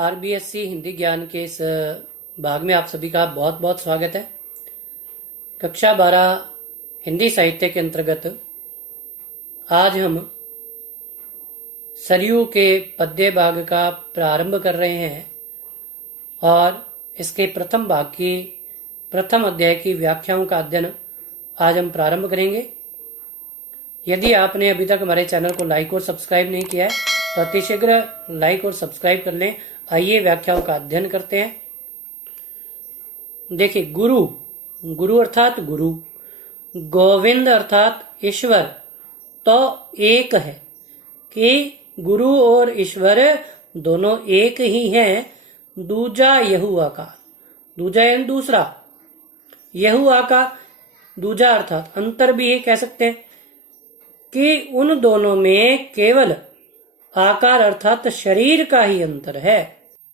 RBSC Hindi ज्ञान के इस भाग में आप सभी का बहुत बहुत स्वागत है। कक्षा 12 हिंदी साहित्य के अंतर्गत आज हम सरयू के पद्य भाग का प्रारंभ कर रहे हैं और इसके प्रथम भाग की प्रथम अध्याय की व्याख्याओं का अध्ययन आज हम प्रारंभ करेंगे। यदि आपने अभी तक हमारे चैनल को लाइक और सब्सक्राइब नहीं किया है तो अतिशीघ्र लाइक और सब्सक्राइब कर लें। आइए व्याख्याओं का अध्ययन करते हैं। देखिए, गुरु गुरु अर्थात गुरु, गोविंद अर्थात ईश्वर, तो एक है कि गुरु और ईश्वर दोनों एक ही हैं। दूजा यहुआ का, दूजा यानी दूसरा, यहुआ का दूजा अर्थात अंतर भी ये कह सकते हैं कि उन दोनों में केवल आकार अर्थात शरीर का ही अंतर है।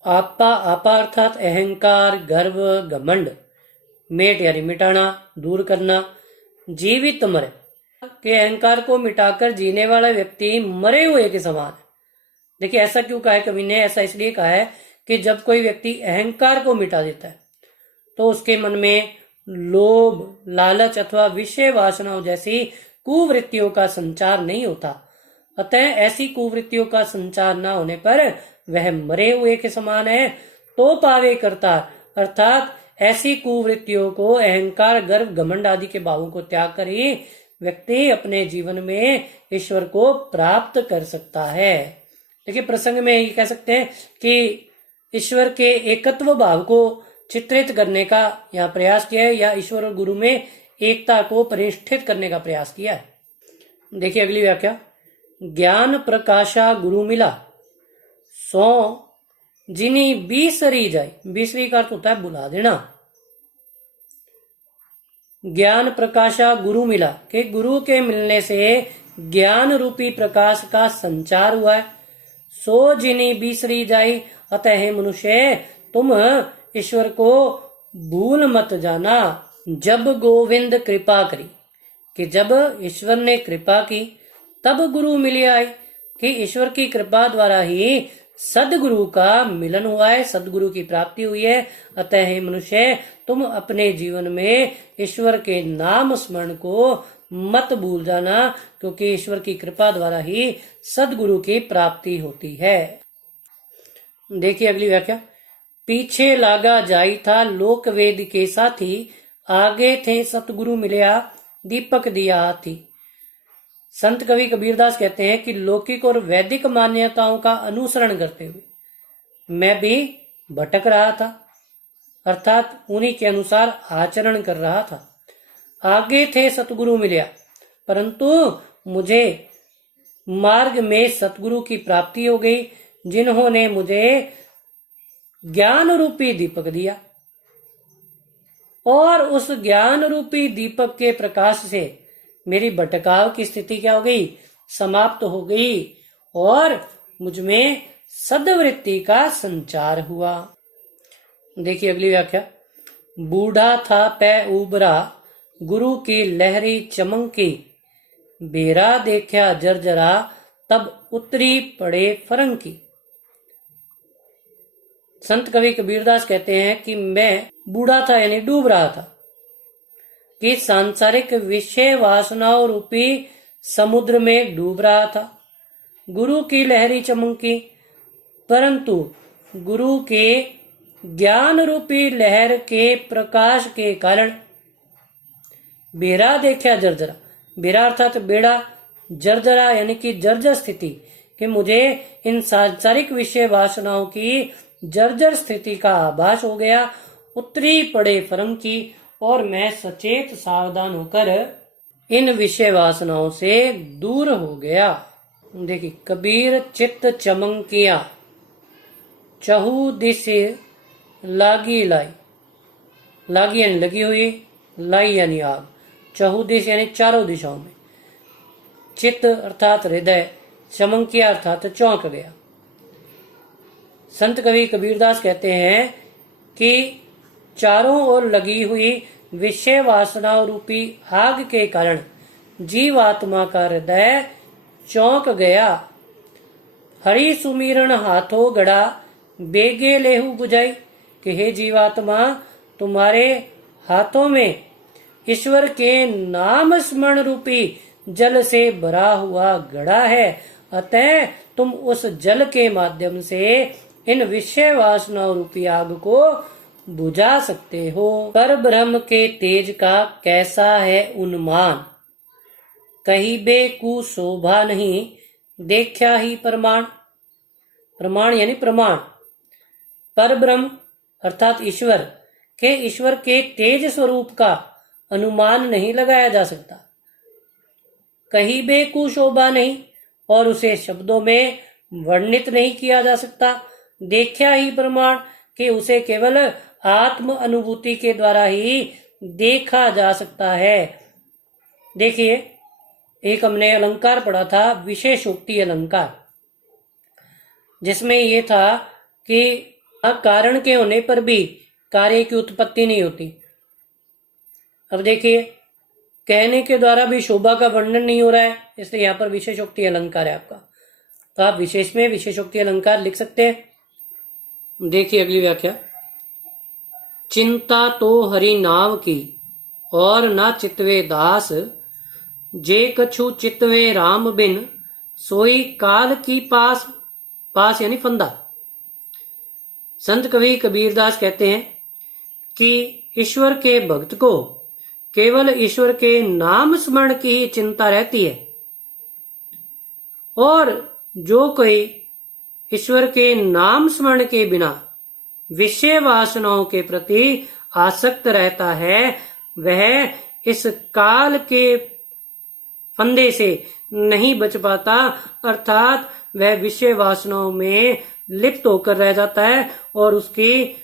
आपा आपा अर्थात अहंकार, गर्व, घमंड, मेट यानी मिटाना, दूर करना। जीवित मरे के अहंकार को मिटाकर जीने वाला व्यक्ति मरे हुए के समान है। देखिए, ऐसा क्यों कहा है कवि ने? ऐसा इसलिए कहा है कि जब कोई व्यक्ति अहंकार को मिटा देता है तो उसके मन में लोभ, लालच अथवा विषय वासनाओं जैसी कुवृत्तियों का संचार नहीं होता। अतः ऐसी कुवृत्तियों का संचार न होने पर वह मरे हुए के समान है। तो पावे करता अर्थात ऐसी कुवृत्तियों को, अहंकार, गर्व, घमंड आदि के भावों को त्याग कर ही व्यक्ति अपने जीवन में ईश्वर को प्राप्त कर सकता है। देखिए, प्रसंग में ये कह सकते हैं कि ईश्वर के एकत्व भाव को चित्रित करने का यहाँ प्रयास किया है, या ईश्वर और गुरु में एकता को परिष्ठित करने का प्रयास किया है। देखिए अगली व्याख्या। ज्ञान प्रकाशा गुरु मिला, सो जिनी बीसरी जाए। बीसरी का अर्थ होता है बुला देना। ज्ञान प्रकाशा गुरु मिला कि गुरु के मिलने से ज्ञान रूपी प्रकाश का संचार हुआ है। सो जिनी बीसरी जाए, अतः हे मनुष्य तुम ईश्वर को भूल मत जाना। जब गोविंद कृपा करी, कि जब ईश्वर ने कृपा की तब गुरु मिले आए, कि ईश्वर की कृपा द्वारा ही सदगुरु का मिलन हुआ है, सदगुरु की प्राप्ति हुई है। अतः हे मनुष्य तुम अपने जीवन में ईश्वर के नाम स्मरण को मत भूल जाना, क्योंकि ईश्वर की कृपा द्वारा ही सदगुरु की प्राप्ति होती है। देखिए अगली व्याख्या। पीछे लागा जाई था लोक वेद के साथी, आगे थे सतगुरु मिलया दीपक दिया हाथी। संत कवि कबीरदास कहते हैं कि लौकिक और वैदिक मान्यताओं का अनुसरण करते हुए मैं भी भटक रहा था, अर्थात उन्हीं के अनुसार आचरण कर रहा था। आगे थे सतगुरु मिलया, परंतु मुझे मार्ग में सतगुरु की प्राप्ति हो गई, जिन्होंने मुझे ज्ञान रूपी दीपक दिया। और उस ज्ञान रूपी दीपक के प्रकाश से मेरी भटकाव की स्थिति क्या हो गई? समाप्त हो गई और मुझमें सद्वृत्ति का संचार हुआ। देखिए अगली व्याख्या। बूढ़ा था पै उबरा, गुरु की लहरी चमकी, बेरा देखा जर्जरा, तब उतरी पड़े फरंकी। संत कवि कबीरदास कहते हैं कि मैं बूढ़ा था यानी डूब रहा था, कि सांसारिक विषय वासनाओं रूपी समुद्र में डूब रहा था। गुरु की लहरी चमकी, परंतु गुरु के ज्ञान रूपी लहर के प्रकाश के कारण बेरा देखा जर्जरा। बेरा अर्थात बेड़ा, जर्जरा यानी कि जर्जर स्थिति, कि मुझे इन सांसारिक विषय वासनाओं की जर्जर स्थिति का आभास हो गया। उतरी पड़े फरंकी, और मैं सचेत सावधान होकर इन विषय वासनाओं से दूर हो गया। देखिए, कबीर चित्त चमकिया, चहु दिश लागी लाई। लागी यानी लगी हुई, लाई यानी आग, चहु दिश यानी चारों दिशाओं में। चित्त अर्थात हृदय, चमकिया अर्थात चौंक गया। संत कवि कबीरदास कहते हैं कि चारों ओर लगी हुई विषय वासनाओं रूपी आग के कारण जीवात्मा का हृदय चौंक गया। हरि सुमिरन हाथों गड़ा, बेगे लेहु बुझाई, कि हे जीवात्मा, तुम्हारे हाथों में ईश्वर के नाम स्मरण रूपी जल से भरा हुआ घड़ा है, अतः तुम उस जल के माध्यम से इन विषय वासना रूपी आग को बुझा सकते हो। पर ब्रह्म के तेज का कैसा है उन्मान, कहिबे कु शोभा नहीं, देखा ही प्रमाण। प्रमाण यानी प्रमाण। पर ब्रह्म अर्थात ईश्वर के तेज स्वरूप का अनुमान नहीं लगाया जा सकता। कहिबे कु शोभा नहीं, और उसे शब्दों में वर्णित नहीं किया जा सकता। देखा ही प्रमाण, कि उसे केवल आत्म अनुभूति के द्वारा ही देखा जा सकता है। देखिए, एक हमने अलंकार पढ़ा था, विशेषोक्ति अलंकार, जिसमें ये था कि कारण के होने पर भी कार्य की उत्पत्ति नहीं होती। अब देखिए, कहने के द्वारा भी शोभा का वर्णन नहीं हो रहा है, इसलिए यहाँ पर विशेषोक्ति अलंकार है आपका। तो आप विशेष में विशेषोक्ति अलंकार लिख सकते हैं। देखिए अगली व्याख्या, चिंता तो हरि नाम की और ना चितवे दास, जे कछु चितवे राम बिन, सोई काल की पास। पास यानी फंदा। संत कवि कबीरदास कहते हैं कि ईश्वर के भक्त को केवल ईश्वर के नाम स्मरण की ही चिंता रहती है, और जो कोई ईश्वर के नाम स्मरण के बिना विषय वासनाओं के प्रति आसक्त रहता है, वह इस काल के फंदे से नहीं बच पाता, अर्थात वह विषय वासनाओं में लिप्त होकर रह जाता है और उसकी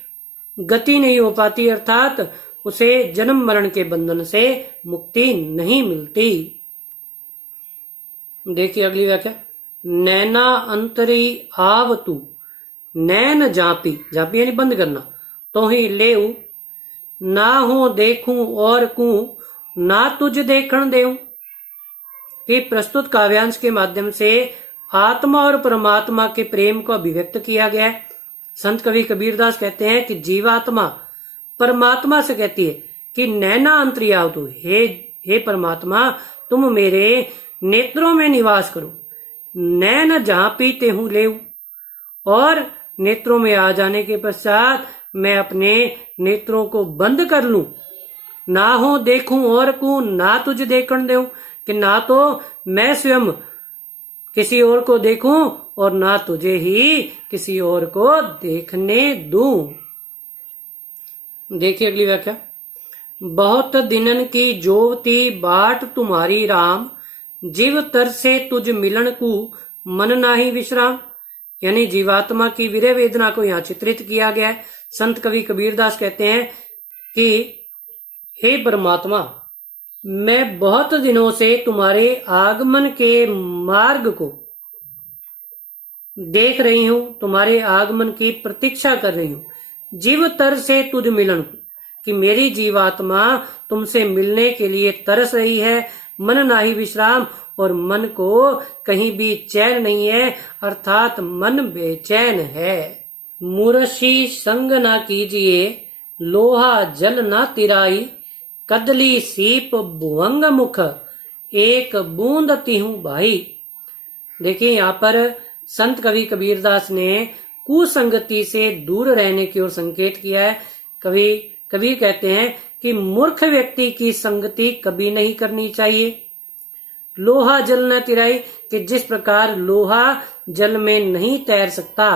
गति नहीं हो पाती, अर्थात उसे जन्म मरण के बंधन से मुक्ति नहीं मिलती। देखिए अगली व्याख्या, नैना अंतरी आवतु, नैन जापी, जापी यानी बंद करना, तो ही लेऊ, ना हो देखूं और कूं, ना तुझ देखण देऊं। कि प्रस्तुत काव्यांश के माध्यम से आत्मा और परमात्मा के प्रेम को अभिव्यक्त किया गया है। संत कवि कबीरदास कहते हैं कि जीवात्मा परमात्मा से कहती है कि नैना अंतर्यावतु, हे परमात्मा, तुम मेरे नेत्रों में निवास करो। नैन जहां पीते हूं ले, और नेत्रों में आ जाने के पश्चात मैं अपने नेत्रों को बंद कर लूं। ना हो देखूं और को, ना तुझ देखण देऊं, कि ना तो मैं स्वयं किसी और को देखूं और ना तुझे ही किसी और को देखने दूं। देखिए अगली व्याख्या, बहुत दिनन की जोवती बाट तुम्हारी राम, जीव तर से तुझ मिलन को मन नाही विश्राम। यानी जीवात्मा की विरह वेदना को यहाँ चित्रित किया गया है। संत कवि कबीरदास कहते हैं कि हे परमात्मा, मैं बहुत दिनों से तुम्हारे आगमन के मार्ग को देख रही हूं, तुम्हारे आगमन की प्रतीक्षा कर रही हूं। जीव तर से तुझ मिलन, कि मेरी जीवात्मा तुमसे मिलने के लिए तरस रही है। मन नाही विश्राम, और मन को कहीं भी चैन नहीं है, अर्थात मन बेचैन है। मूर्छी संग ना कीजिए, लोहा जल ना तिराई, कदली सीप भुवंग मुख, एक बूंद तिहु भाई। देखिए यहाँ पर संत कवि कबीरदास ने कुसंगति से दूर रहने की ओर संकेत किया है। कबीर कहते हैं कि मूर्ख व्यक्ति की संगति कभी नहीं करनी चाहिए। लोहा जल न तिराई, कि जिस प्रकार लोहा जल में नहीं तैर सकता,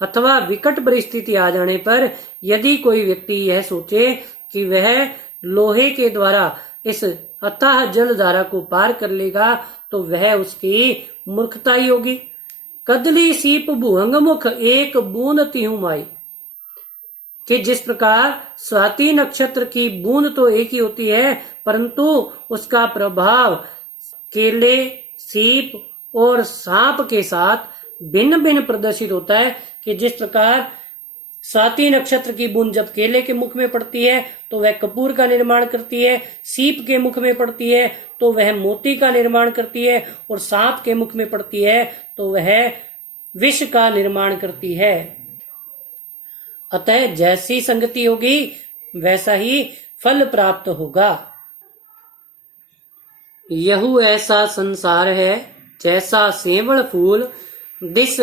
अथवा विकट परिस्थिति आ जाने पर यदि कोई व्यक्ति यह सोचे कि वह लोहे के द्वारा इस अथाह जल धारा को पार कर लेगा, तो वह उसकी मूर्खता ही होगी। कदली सीप भुवंग मुख, एक बूंद तिहु माई, कि जिस प्रकार स्वाति नक्षत्र की बूंद तो एक ही होती है, परंतु उसका प्रभाव केले, सीप और सांप के साथ भिन्न भिन्न प्रदर्शित होता है। कि जिस प्रकार स्वाति नक्षत्र की बूंद जब केले के मुख में पड़ती है तो वह कपूर का निर्माण करती है, सीप के मुख में पड़ती है तो वह मोती का निर्माण करती है, और सांप के मुख में पड़ती है तो वह विष का निर्माण करती है। अतः जैसी संगति होगी वैसा ही फल प्राप्त होगा। यहू ऐसा संसार है जैसा सेवड़ फूल दिस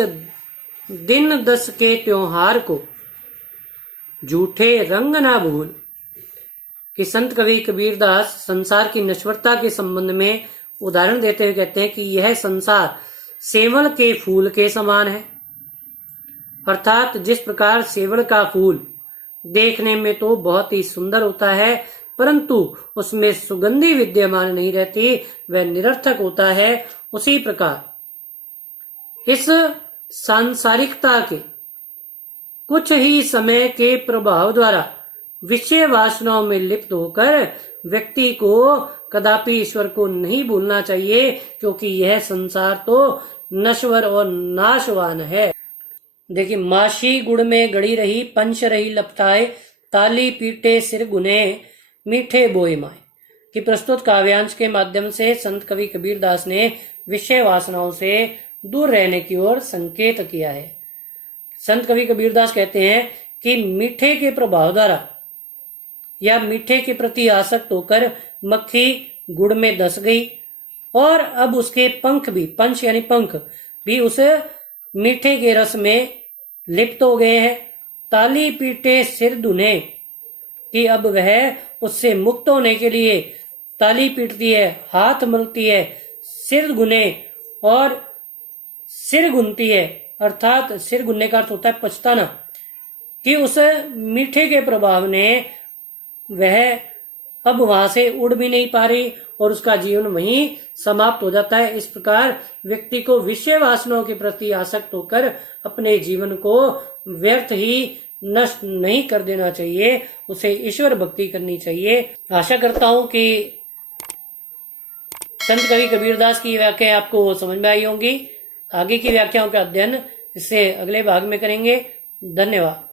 दिन दस के त्योहार को झूठे रंग ना भूल। कि संत कवि कबीरदास संसार की नश्वरता के संबंध में उदाहरण देते हुए कहते हैं कि यह संसार सेवड़ के फूल के समान है। अर्थात जिस प्रकार सेवड़ का फूल देखने में तो बहुत ही सुंदर होता है, परंतु उसमें सुगंधि विद्यमान नहीं रहती, वह निरर्थक होता है, उसी प्रकार इस सांसारिकता के कुछ ही समय के प्रभाव द्वारा विषय वासनाओं में लिप्त होकर व्यक्ति को कदापि ईश्वर को नहीं भूलना चाहिए, क्योंकि यह संसार तो नश्वर और नाशवान है। देखिए, माशी गुड़ में गड़ी रही, पंच रही लपटाए, ताली पीटे सिर गुने, मीठे बोए माए। कि प्रस्तुत काव्यांश के माध्यम से संत कवि कबीरदास ने विषय वासनाओं से दूर रहने की ओर संकेत किया है। संत कवि कबीरदास कहते हैं कि मीठे के प्रभाव द्वारा या मीठे के प्रति आसक्त होकर मक्खी गुड़ में धंस गई और अब उसके पंख भी, पंच यानी पंख भी, उस मीठे के रस में लिप्त हो गए हैं। ताली पीटे सिर धुने, कि अब वह उससे मुक्त होने के लिए ताली पीटती है, हाथ मलती है, सिर गुने और सिर गुनती है। अर्थात सिर गुनने का अर्थ होता है पछताना, कि उस मीठे के प्रभाव ने वह अब वहां से उड़ भी नहीं पा रही और उसका जीवन वहीं समाप्त हो जाता है। इस प्रकार व्यक्ति को विषय वासनाओं के प्रति आसक्त होकर अपने जीवन को व्यर्थ ही नष्ट नहीं कर देना चाहिए, उसे ईश्वर भक्ति करनी चाहिए। आशा करता हूं कि संत कवि कबीरदास की व्याख्या आपको समझ में आई होंगी। आगे की व्याख्याओं का अध्ययन इससे अगले भाग में करेंगे। धन्यवाद।